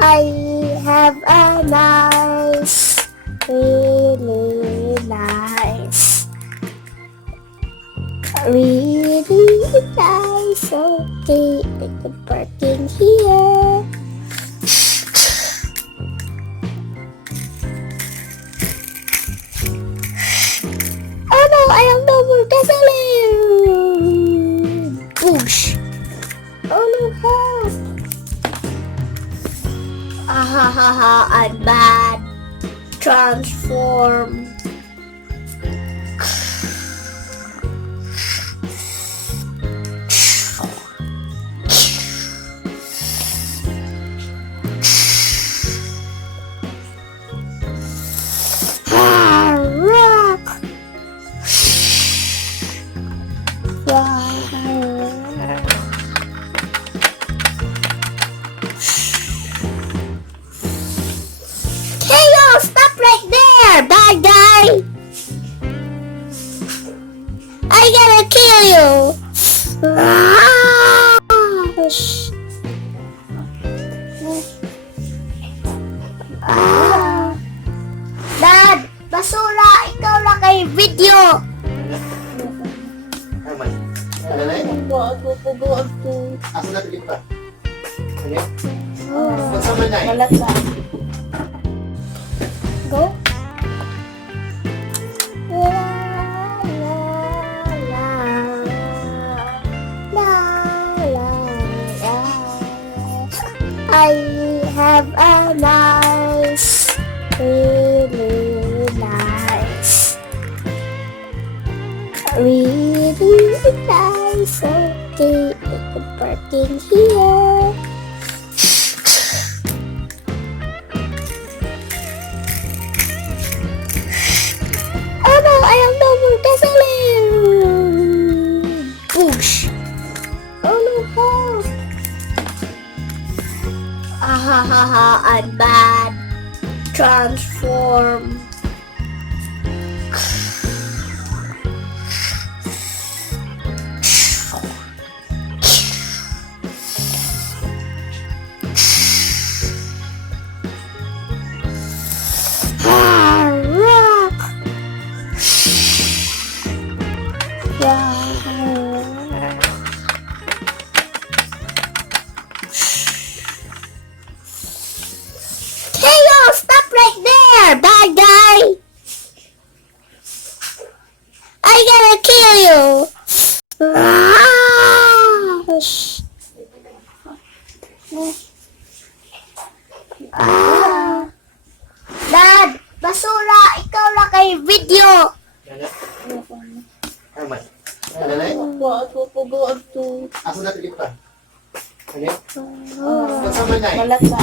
I have a nice, really nice, really nice, okay, parking here. Oh no, I have no more gasoline! Push! Oh no, help! Ahahaha, I'm bad. Transform. Rock! Stop right there, bad guy! I gotta kill you! Dad! Basura! Ikaw na kay video! Asa na pilit pa? Ano? Magsama na eh. Malasa. Go. I have a nice, really nice, really nice, okay, parking here. Oh no, I have no more gasoline! Push! Oh no, help! Ahahaha, I'm bad. Transform. Rock! Stop right there, bad guy! I gotta kill you! Dad! Basura! Ikaw na kay video! Tama. Asa na pilit pa? Ano? Magsama na eh. Malasa.